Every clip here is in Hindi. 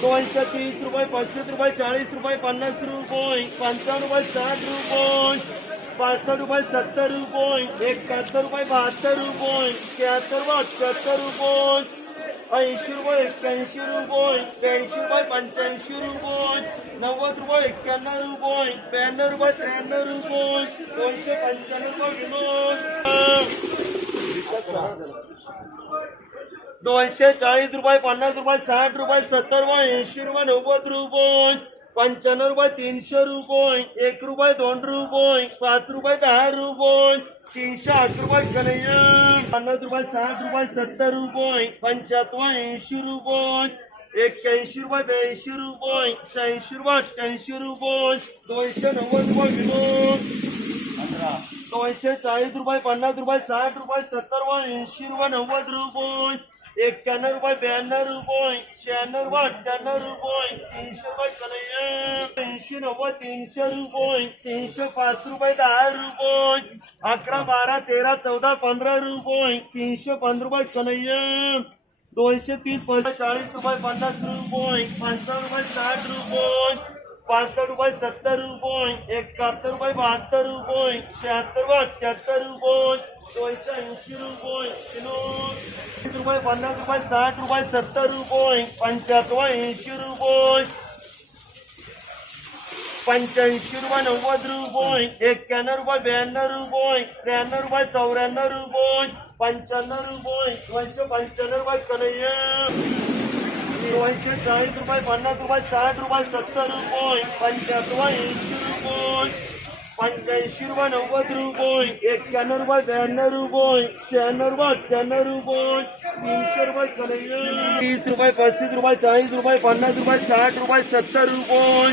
दोनशे तीस रुपये, पस्तीस रुपये, चाळीस रुपये, पन्नास रुपये, पंचावन्न रुपये, साठ रुपये, पासष्ट रुपये, सत्तर रुपये, एकाहत्तर रुपये, बहात्तर रुपये शहात्तर रुपये, अठ्ठ्याहत्तर रुपये, ऐंशी रुपये, एक्क्याऐंशी रुपये, ब्याऐंशी रुपये, पंच्याऐंशी रुपये, नव्वद रुपये, एक्क्याण्णव रुपये, ब्याण्णव रुपये, त्र्याण्णव रुपये, दोनशे पंच्याण्णव रुपये विनोद. दोनशे चाळीस रुपये, पन्नास रुपये, साठ रुपये, सत्तर रुपये, ऐंशी रुपये, नव्वद रुपये, पंच्याण्णव रुपये, तीनशे रुपये, एक रुपये, दोन रुपये, पाच रुपये, दहा रुपये, तीनशे आठ रुपये कन्हैया पन्नास रुपये, साठ रुपये, सत्तर रुपये, पंच्याहत्तर, ऐंशी रुपये, एक्क्याऐंशी रुपये, ब्याऐंशी रुपये, शहाऐंशी रुपये, अठ्ठ्याऐंशी रुपये, दोनशे नव्वद रुपये विनोद दोनशे चाळीस रुपये, पन्नास रुपये, साठ रुपये, सत्तर रुपये, ऐंशी रुपये, नव्वद रुपये, एक्क्याण्णव रुपये, ब्याण्णव रुपये, शहाण्णव रुपये, अठ्ठ्याण्णव रुपये, तीनशे रुपये कन्हैया ऐंशी नव्वद, तीनशे रुपये, तीनशे पाच रुपये, दहा रुपये, अकरा, बारा, तेरा, चौदा, पंधरा रुपये, तीनशे पंधरा रुपये कन्हैया दोनशे तीस पैसे चाळीस रुपये, पन्नास रुपये, पंचावन्न रुपये, साठ रुपये पासष्ट रुपये सत्तर रुपये एकाहत्तर रुपये बहात्तर रुपये शहात्तर रुपये अठ्ठ्याहत्तर रुपये दोनशे ऐंशी रुपये तीस रुपये पन्नास रुपये साठ रुपये सत्तर रुपये पंच्याहत्तर ऐंशी रुपये. पंच्याऐंशी रुपये नव्वद रुपये एक्क्याण्णव रुपये ब्याण्णव रुपये त्र्याण्णव रुपये चौऱ्याण्णव रुपये पंच्याण्णव रुपये दोनशे पंच्याण्णव रुपये कन्हैया. दोनशे चाळीस रुपये, पन्नास रुपये, साठ रुपये, सत्तर रुपये, पंच्याहत्तर ऐंशी रुपये, पंच्याऐंशी रुपये, नव्वद रुपये, एक्क्याण्णव रुपये, ब्याण्णव रुपये, शहाण्णव रुपये, अठ्ठ्याण्णव रुपये, तीनशे रुपये तीस रुपये, पस्तीस रुपये, चाळीस रुपये, पन्नास रुपये, साठ रुपये, सत्तर रुपये,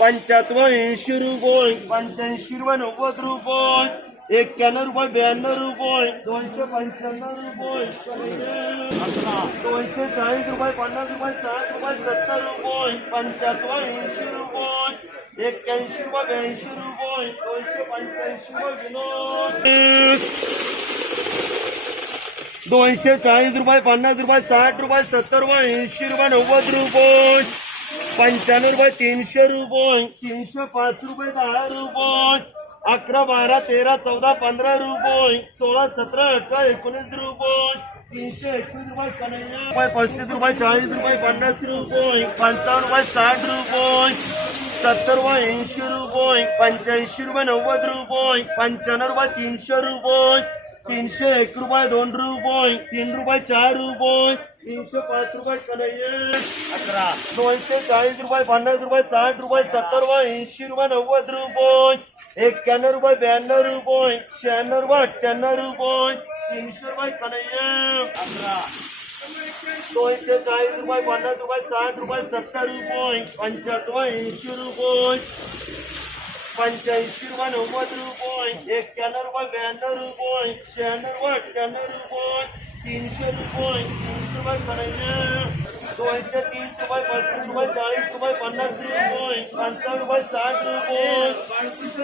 पंच्याहत्तर ऐंशी रुपये, पंच्याऐंशी रुपये, नव्वद रुपये एक्क्याण्णव रुपये ब्याण्णव रुपये. दोनशे पंच्याण्णव रुपये. दोनशे चाळीस रुपये पन्नास रुपये साठ रुपये सत्तर रुपये पंच्याहत्तर ऐंशी रुपये. एक्क्याऐंशी रुपये ब्याऐंशी रुपये. दोनशे पंच्याऐंशी रुपये विनोद. दोनशे चाळीस रुपये पन्नास रुपये साठ रुपये सत्तर रुपये ऐंशी रुपये नव्वद रुपये. पंच्याण्णव रुपये तीनशे रुपये. तीनशे पाच रुपये दहा रुपये. अकरा बारा तेरा चौदा पंधरा रुपये सोळा सतरा अठरा एकोणीस रुपये तीनशे एकवीस रुपये कन्हैया रुपये पस्तीस रुपये चाळीस रुपये पन्नास रुपये पंचावन्न रुपये साठ रुपये सत्तर रुपये ऐंशी रुपये पंच्याऐंशी रुपये नव्वद रुपये पंच्याण्णव रुपये तीनशे रुपये तीनशे एक रुपये दोन रुपये तीन रुपये चार रुपये तीनशे पाच रुपये कन्हैया अकरा। दोनशे चाळीस रुपये पन्नास रुपये साठ रुपये सत्तर रुपये ऐंशी रुपये नव्वद रुपये एक्क्याण्णव रुपये ब्याण्णव रुपये शहाण्णव रुपये अठ्ठ्याण्णव रुपये तीनशे रुपये कन्हैया अकरा। दोनशे चाळीस रुपये पन्नास रुपये साठ रुपये सत्तर रुपये पंच्याहत्तर ऐंशी रुपये पंच्याऐंशी रुपये नव्वद रुपये एक्क्याण्णव रुपये ब्याण्णव रुपये शहाण्णव रुपये अठ्ठ्याण्णव रुपये तीनशे रुपये रुपये कन्हैया दोनशे तीस रुपये पस्तीस रुपये चाळीस रुपये पन्नास रुपये पंचावन्न रुपये साठ रुपये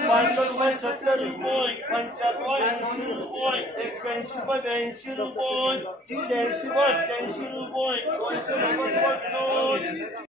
पासष्ट रुपये सत्तर रुपये पंच्याहत्तर ऐंशी रुपये एक्क्याऐंशी रुपये ब्याऐंशी रुपये शहाऐंशी रुपये अठ्ठ्याऐंशी रुपये दोनशे नव्वद रुपये